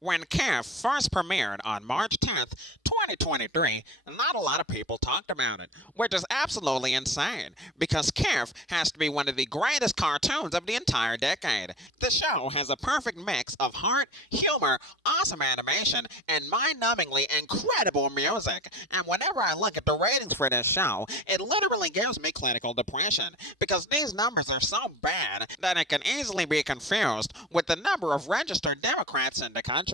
When Kiff first premiered on March 10th, 2023, not a lot of people talked about it, which is absolutely insane because Kiff has to be one of the greatest cartoons of the entire decade. The show has a perfect mix of heart, humor, awesome animation, and mind-numbingly incredible music. And whenever I look at the ratings for this show, it literally gives me clinical depression because these numbers are so bad that it can easily be confused with the number of registered Democrats in the country.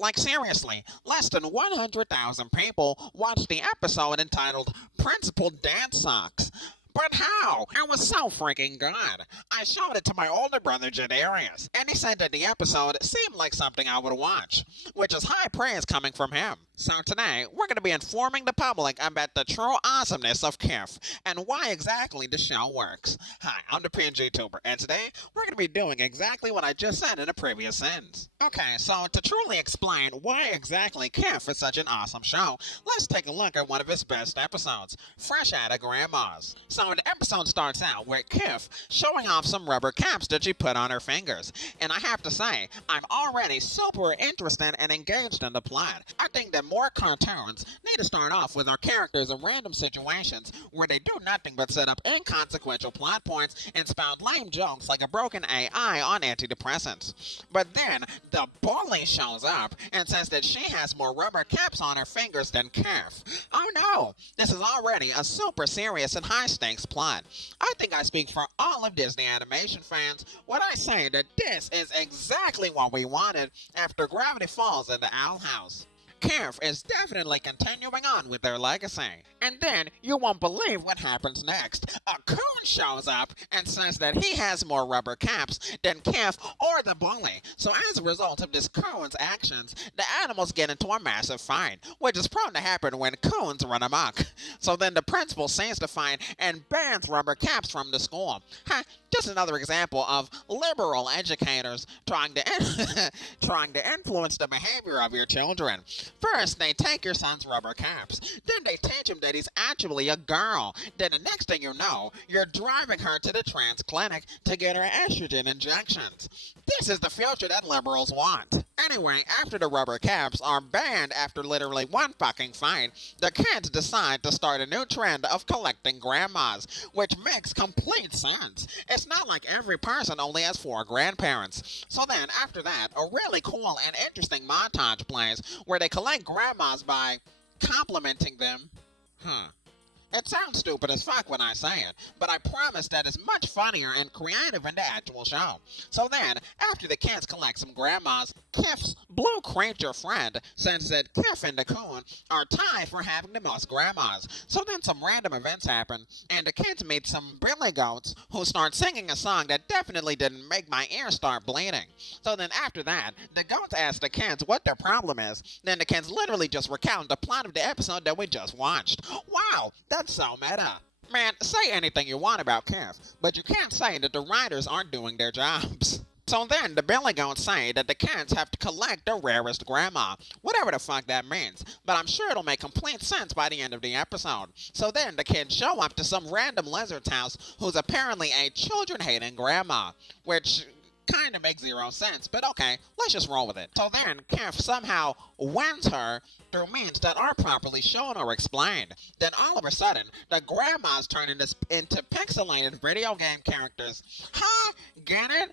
Like, seriously, less than 100,000 people watched the episode entitled Principal Dance Sucks. But how? It was so freaking good. I showed it to my older brother Jadarius, and he said that the episode seemed like something I would watch, which is high praise coming from him. So today, we're going to be informing the public about the true awesomeness of Kiff and why exactly the show works. Hi, I'm the PNG Tuber, and today we're going to be doing exactly what I just said in a previous sentence. Okay, so to truly explain why exactly Kiff is such an awesome show, let's take a look at one of its best episodes, Fresh Outta Grandma's. So the episode starts out with Kiff showing off some rubber caps that she put on her fingers. And I have to say, I'm already super interested and engaged in the plot. I think that more cartoons need to start off with our characters in random situations where they do nothing but set up inconsequential plot points and spout lame jokes like a broken AI on antidepressants. But then, the bully shows up and says that she has more rubber caps on her fingers than Kiff. Oh no, this is already a super serious and high-stakes plot. I think I speak for all of Disney animation fans when I say that this is exactly what we wanted after Gravity Falls in the Owl House. Kiff is definitely continuing on with their legacy. And then you won't believe what happens next. A coon shows up and says that he has more rubber caps than Kiff or the bully. So as a result of this coon's actions, the animals get into a massive fight, which is prone to happen when coons run amok. So then the principal sees the fight and bans rubber caps from the school. Just another example of liberal educators trying to influence the behavior of your children. First, they take your son's rubber caps. Then they teach him that he's actually a girl. Then the next thing you know, you're driving her to the trans clinic to get her estrogen injections. This is the future that liberals want. Anyway, after the rubber caps are banned after literally one fucking fight, the kids decide to start a new trend of collecting grandmas, which makes complete sense. It's not like every person only has 4 grandparents. So then, after that, a really cool and interesting montage plays where they collect grandmas by complimenting them. It sounds stupid as fuck when I say it, but I promise that it's much funnier and creative in the actual show. So then, after the kids collect some grandmas, Kiff's blue creature friend says that Kiff and the coon are tied for having the most grandmas. So then some random events happen, and the kids meet some billy goats who start singing a song that definitely didn't make my ears start bleeding. So then after that, the goats ask the kids what their problem is. Then the kids literally just recount the plot of the episode that we just watched. Wow, that's so meta. Man, say anything you want about Kiff, but you can't say that the writers aren't doing their jobs. So then the billy goats say that the kids have to collect the rarest grandma, whatever the fuck that means, but I'm sure it'll make complete sense by the end of the episode. So then the kids show up to some random lizard's house who's apparently a children-hating grandma, which kind of makes zero sense, but okay, let's just roll with it. So then Kiff somehow wins her through means that aren't properly shown or explained. Then all of a sudden, the grandmas turn into pixelated video game characters. Get it?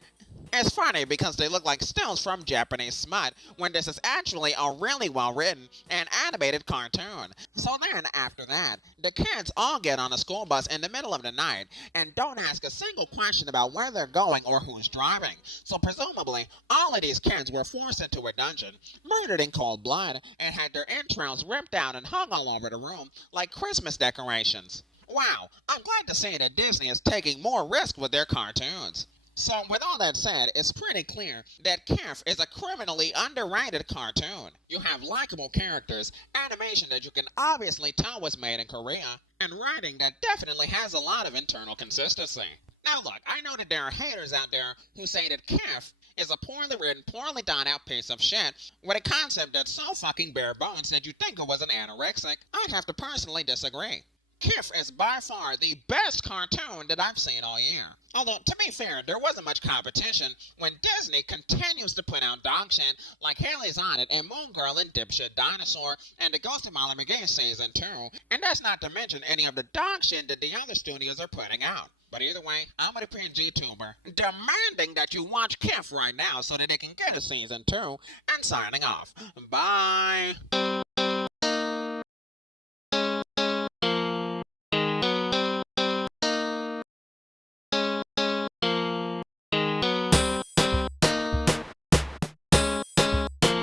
It's funny because they look like stills from Japanese smut when this is actually a really well-written and animated cartoon. So then, after that, the kids all get on a school bus in the middle of the night and don't ask a single question about where they're going or who's driving. So presumably, all of these kids were forced into a dungeon, murdered in cold blood, and had their entrails ripped out and hung all over the room like Christmas decorations. Wow, I'm glad to see that Disney is taking more risk with their cartoons. So, with all that said, it's pretty clear that Kiff is a criminally underrated cartoon. You have likable characters, animation that you can obviously tell was made in Korea, and writing that definitely has a lot of internal consistency. Now look, I know that there are haters out there who say that Kiff is a poorly written, poorly thought out piece of shit with a concept that's so fucking bare bones that you'd think it was an anorexic. I'd have to personally disagree. Kiff is by far the best cartoon that I've seen all year. Although, to be fair, there wasn't much competition when Disney continues to put out dog shit like Haley's on It and Moon Girl and Dipshit Dinosaur and the Ghost of Molly McGee Season 2. And that's not to mention any of the dog shit that the other studios are putting out. But either way, I'm a PNG tuber demanding that you watch Kiff right now so that they can get a Season 2 and signing off. Bye!